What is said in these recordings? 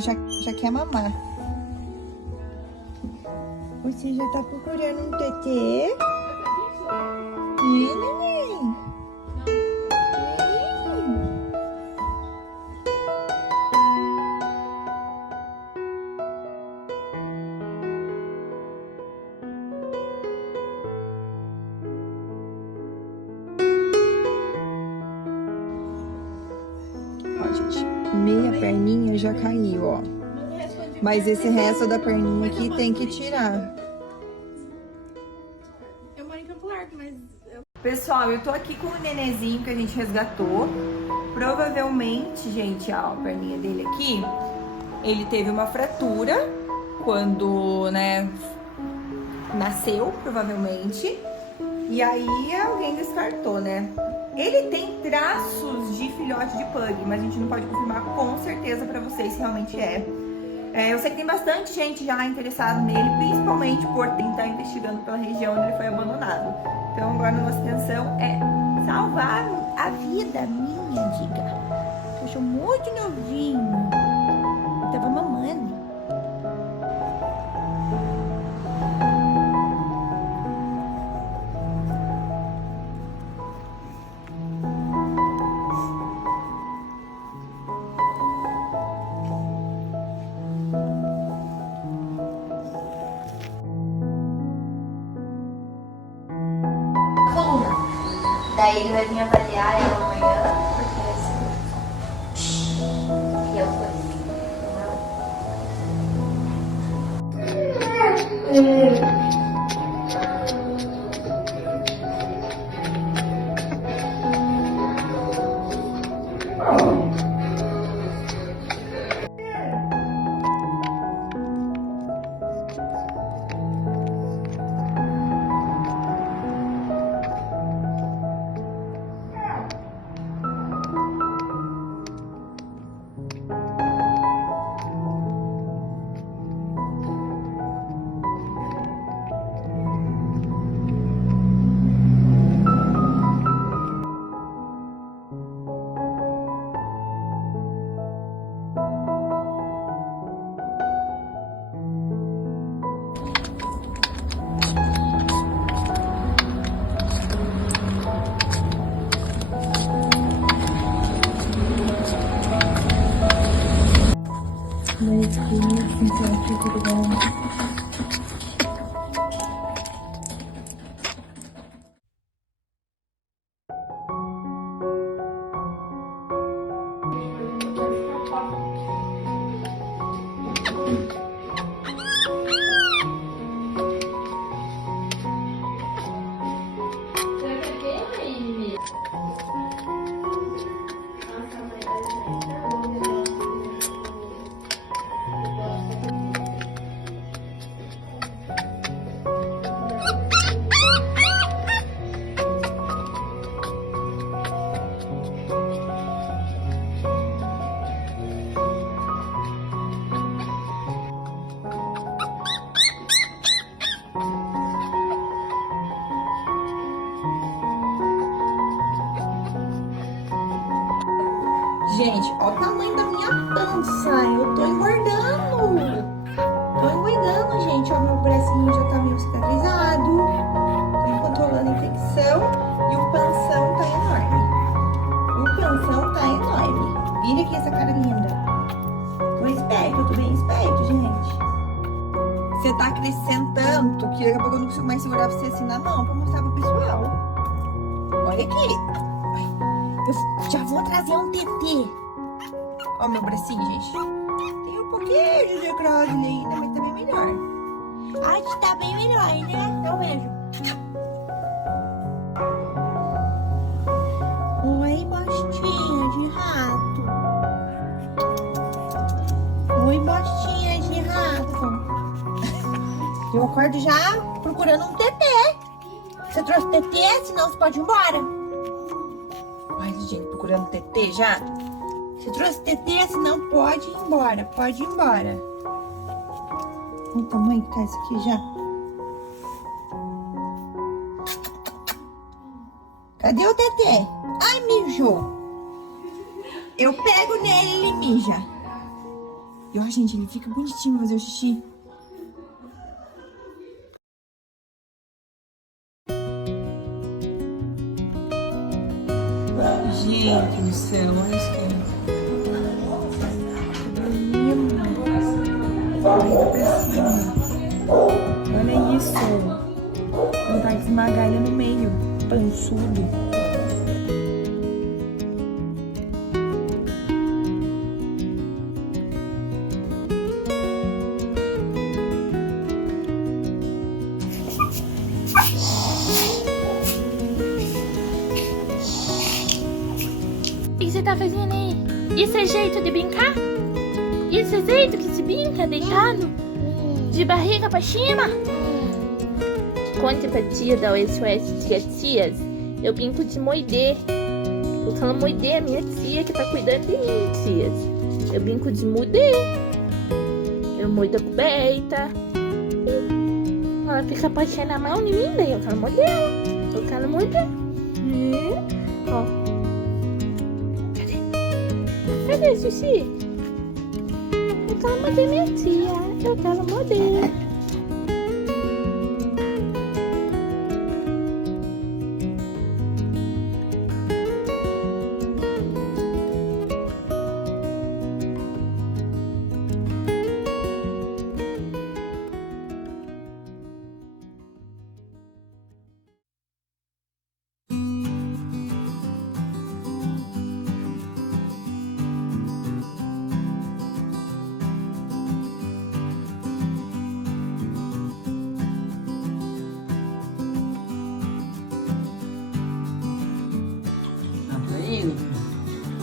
já quer mamar. Você já tá procurando um tetê? Neném? Ó, gente, meia perninha já caiu, ó. Mas esse resto da perninha aqui tem que tirar. Eu moro em Campo Largo, mas... Pessoal, eu tô aqui com o nenenzinho que a gente resgatou. Provavelmente, gente, ó, a perninha dele aqui, ele teve uma fratura quando, né, nasceu, provavelmente. E aí alguém descartou, né? Ele tem traços de filhote de pug, mas a gente não pode confirmar com certeza pra vocês se realmente é. Eu sei que tem bastante gente já interessada nele, principalmente por estar investigando pela região onde ele foi abandonado. Então agora a nossa intenção é salvar a vida minha, diga. Eu sou muito novinho. Eu tava mamando. Daí ele vai vir avaliar ela amanhã, porque assim. E eu fui. Gente, olha o tamanho da minha pança. Eu tô engordando. Tô engordando, gente. Ó, meu bracinho já tá meio cicatrizado. Tô controlando a infecção. E o panção tá enorme. O panção tá enorme. Vira aqui essa cara linda. Tô esperto, eu tô bem esperto, gente. Você tá crescendo tanto que daqui a pouco eu não consigo mais segurar você assim na mão pra mostrar pro pessoal. Olha aqui. Eu já vou trazer um TT. Ó o meu bracinho, gente. Tem um pouquinho de cross ainda, mas tá bem melhor. Acho que tá bem melhor, né? Então vejo. Oi, bostinha de rato. Oi, bostinha de rato. Eu acordo já procurando um TT. Você trouxe TT? Senão você pode ir embora. Ai, gente, procurando TT já? Você trouxe TT, senão pode ir embora. Pode ir embora. Olha o tamanho que tá isso aqui já. Cadê o TT? Ai, mijou. Eu pego nele e ele mija. E ó, gente, ele fica bonitinho pra fazer o xixi. Gente do céu, olha isso aqui. Deita pra cima. Olha isso. Vontade de esmagar ele no meio. Pançudo. O que você tá fazendo aí? Isso é jeito de brincar? Isso é jeito que se brinca deitado? De barriga pra cima? Conte pra tia da SOS Tias. Eu brinco de moider. Tô falando moider a minha tia que tá cuidando de mim, tias. Eu brinco de moider. Eu moido a coberta. Ela fica passando a mão em mim, daí eu quero morder ela. Eu quero morder. Ó. Cadê, Sushi? Eu quero morder minha tia. Eu quero morder.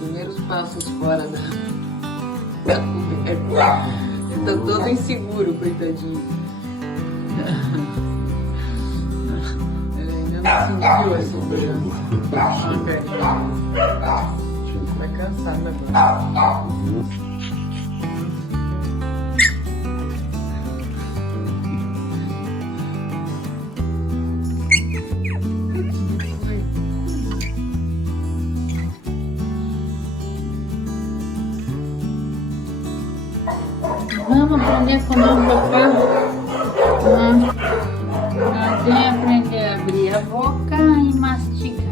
Primeiros passos fora da coberta. Ele tá todo inseguro, coitadinho. Ele ainda não sentiu a segurança. Vai cansado agora. Vamos aprender a comer um papá. Nós temos que aprender a abrir a boca e mastigar.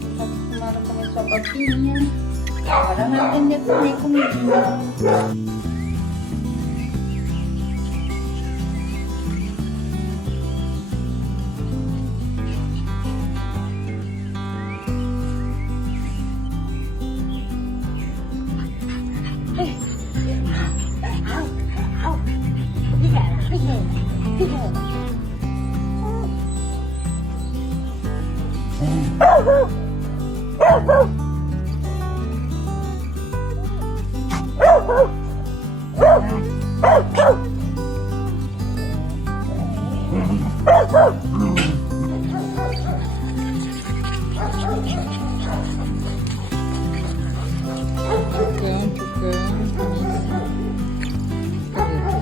Está acostumado a comer sua papinha. Agora vai aprender a comer comidinha. Cadê?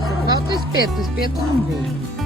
Soltar o espeto não veio.